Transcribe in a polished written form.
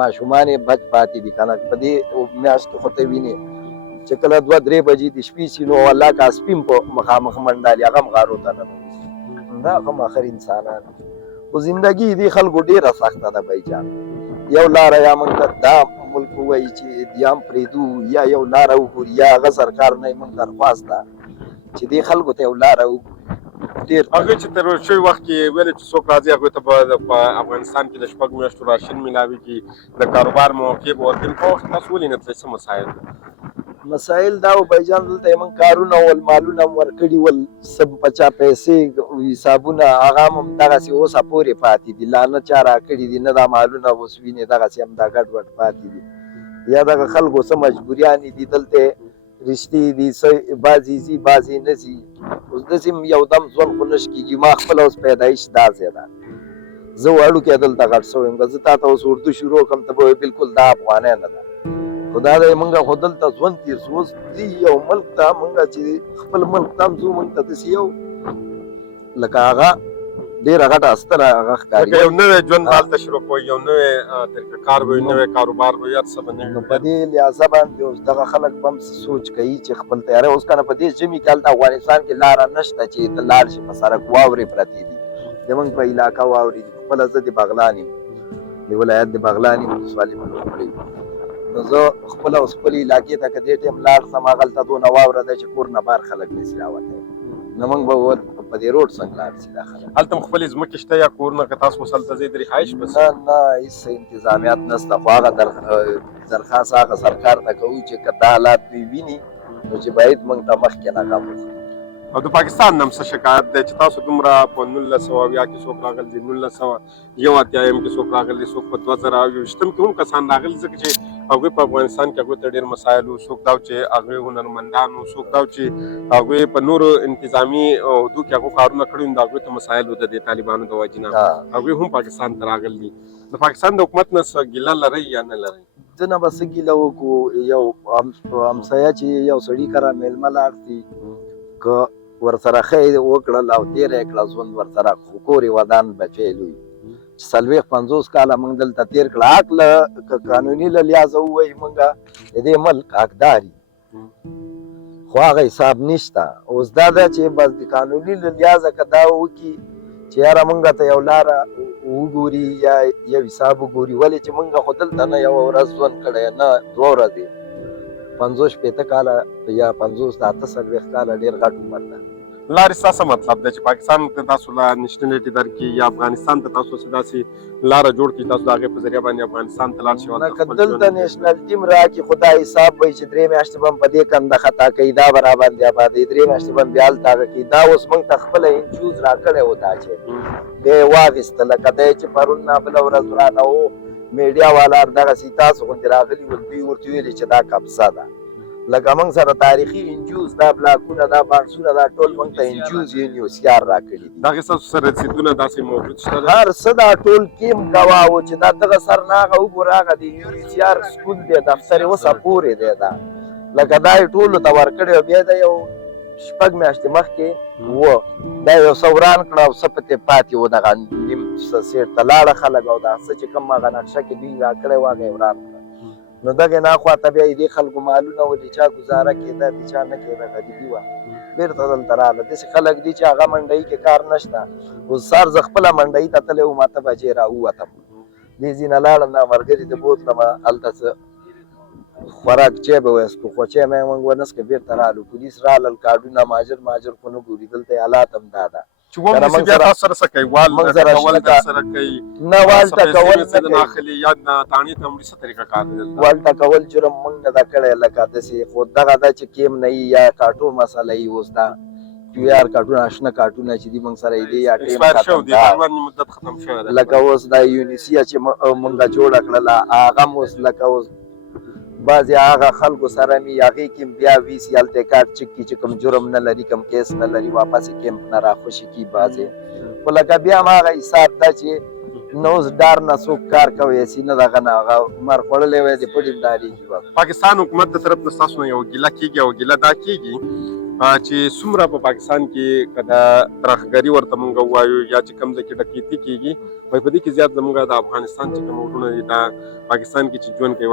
ماشومان یې بچ پاتې دي که نه په دې میاشت کې خو ته وینې چې کله 2-3 بجې د شپې شي نو الله کا سپین په مخامخ منډالي هغه هم غارو ته ننوځي دا هم آخر انسانان خو زندګي دې خلکو ډېره سخته ده بھائی جان یو لاره یا موږ ته دا ملک ووایي چې دیام پرېږدو یا یو لاره وګوري یا هغه سرکار نه یې موږ درخواست ده چې دې خلکو ته یو لاره وګوري هغوی چې تر شوي وخت کې ویلې چې څوک راځي هغوی ته به په افغانستان کې د 6 میاشتو راشن میلاوي کړي د کاروبار موقع به ورکوي په وخت تاسو ولې نه تلئ څه مسایل دا و بھائی جان دلته یې موږ کارونه ول مالونه هم ورکړي ول څه پچا پیسې حسابونه هغه هم همدغسې اوسه پورې پاتې دي لا نه چا راکړي دي نه دا مالونه اوس وینې دغسې همدا ګډوډ پاتې دي یا دغه خلکو څه مجبوریانې دي دلته رشتې دي څه بعضې ځي بعضې نه ځي اوس داسې یو دم ژوند خو نشي کېږي ما خپله اوس پیدایش دا ځای ده زه وړوکی دلته غټ شوی یم که زه تا ته اوس اردو شروع کړم ته به وایې بلکل دا افغانۍ نه ده خو دا دی موږ خو دلته ژوند تېر شو اوس ځي یو ملک ته موږ چې خپل ملک ته هم ځو موږ ته داسې یو لکه هغه ډېره غټه ستره هغه ښکاري یو نوی ژوند هلته شروع کوئ یو نوی طریقه کار به وي نوی کاروبار به وي هر څه به نوي نو په دې لحاظه باندې اوس دغه خلک به هم سوچ کوي چې خپل تیاری اوس که نه په دې ژمي کې هلته افغانستان کې لاره نشته چې ته لاړ شي په سړک واورې پرتې دي زموږ په علاقه واورې دي خپله زه د بغلان یم د ولایت د بغلان یم ولسوالي مې وکړې نو زه خپله اوس خپلې علاقې ته که دې ټایم لاړ شم هغلته دونه واوره ده چې کور نه بار خلک نشي راوتی نو موږ به په دې روډ څنګه لاړ شي دا خلک هلته هم خپلې ځمکې شته یا کورونه که تاسو اوس هلته ځئ د رهایش په نه هېڅ انتظامیات نشته خو هغه درخواست هغه سرکار ته کوو چې که دا حالات دوی ویني نو چې باید موږ ته مخکې رقم وکړي او د پاکستان نه هم څه شکایت دی چې تاسو دومره په 1900 کې څوک راغلی دي 1981 کې څوک راغلی څوک په 2020 کې هم کسان راغلي ځکه چې هغوی په افغانستان کې هغوی ته ډېر مسایل وو څوک دا چې هغوی هنرمندان وو څوک دا چې هغوی په نورو انتظامي عهدو کې هغو کارونه کړي وو نو د هغوی ته مسایل وو د دې طالبانو د وجې نه هغوی هم پاکستان ته راغلي دي د پاکستان د حکومت نه څه ګیله لرئ یا نه لرئ زه نه به څه ګیله وکړو یو همسایه چې یو سړي کره میلمه لاړ شي که ورسره ښه یې وکړل او تېره یې کړه ژوند ورسره خو کور یې ودان بچی لوی چې 40-50 کاله موږ دلته تېر کړه حق له که قانوني له لحاظه ووایي موږ د دې ملک حقدار یو خو هغه حساب نشته اوس دا ده چې بس د قانوني له لحاظه که دا وکړي چې یاره موږ ته یو لاره وګوري یا یو حساب وګوري ولې چې موږ خو دلته نه یوه ورځ ژوند کړی نه 2 ورځې 50-50 کاله یا 50-40 کاله ډېر غټ عمر ده لارې ستا څه مطلب دی چې پاکستان ته تاسو له نیشنلټي درکړي یا افغانستان ته تاسو څه داسې لاره جوړ کړي تاسو د هغې په ذریعه باندې افغانستان ته لاړ شئ نه که دلته نیشنلټي م راکړي خو دا حساب وایي چې 3 میاشتې به هم په دې کنده خطا کوي دا به راباندې ابادوي 3 میاشتې به هم بیا هلته هغه کوي دا اوس موږ ته خپله انجوز راکړی و دا چې بیا یې واخېسته لکه دی چې پرون نه بله ورځ ورانه و میډیا والا همدغسې تاسو غوندې راغلي ول دوی ورته ویلې چې دا قبضه ده لکه موږ سره تاریخي انجوز دا بلاکونه دا بانسونه دا ټول موږ ته انجوز یونیوسیار راکړي دي د هغې ستاسو سره رسیدونه داسې موجود شته هر څه دا ټول کیم ګواه و چې دا دغه سر نه هغه وګوره هغه د یونیوسیار سکول دی دفتر یې اوسه پورې دی دا لکه دا یې ټولو ته ورکړی و بیا د یو 6 میاشتې مخکې و دا یو څه وران کړه او څه پکې پاتې و دغه نیم سیټ ته لاړه خلک او دا څه چې کوم هغه نقشه کې دوی راکړی و هغه یې وران کړه نو دغې ناخوا ته بیا یې دې خلکو مالونه و د چا ګزاره کېده د چا نه کېده غریبي وه بېرته دلته راغله داسې خلک دي چې هغه منډۍ کې کار نشته اوس سهار زه خپله منډۍ ته تللی وم 8 بجې راووتم دې ځینه لاړم دا ملګري ته بوتلم هلته څه خوراک چای به ویسکو خو چای مې موږ ونه څښه بېرته رالو پولیس رالل کارډونه ماجر خو نه ګوري دلته حالات هم دا ده چې ومنسي بیا تاسو سره څه کوي وال ټکول درسره کوي نه وال ټکول نه کوي داخلي یا تاڼې ته وړي څه طریقه کار دی وال ټکول جرم موږ نه ده کړی لکه داسې خو دغه ده چې کیم نه وي یا کاټو مسله وي اوس دا QR کارټونه اشنا کارټونه چې دي موږ سره یې دي یا ټیم ختم لکه اوس دا یونیسیا چې موږ جوړه کړله هغه هم اوس لکه اوس بعضې هغه خلکو سره مې هغې کې بیا ویسي هلته کارت چک کړي چې کوم جرم نه لري کوم کیس نه لري واپس یې کیمپ نه راخوشي کړي بعضې خو لکه بیا هم هغه حساب ده چې نو اوس ډار نه څوک کار کوي هسې نه دغه نه هغه مر خوړلی وی د پټ ډارېږي پاکستان حکومت د طرف نه ستاسو نه یو ګیله کېږي او ګیله دا کېږي چې څومره په پاکستان کې که د ترهګري ورته موږ وایو یا چې کوم ځای کې ډکیتي کېږي، په دې کې زیات زموږ د افغانستان چې کوم وروڼه دي دا پاکستان کې چې ژوند کوي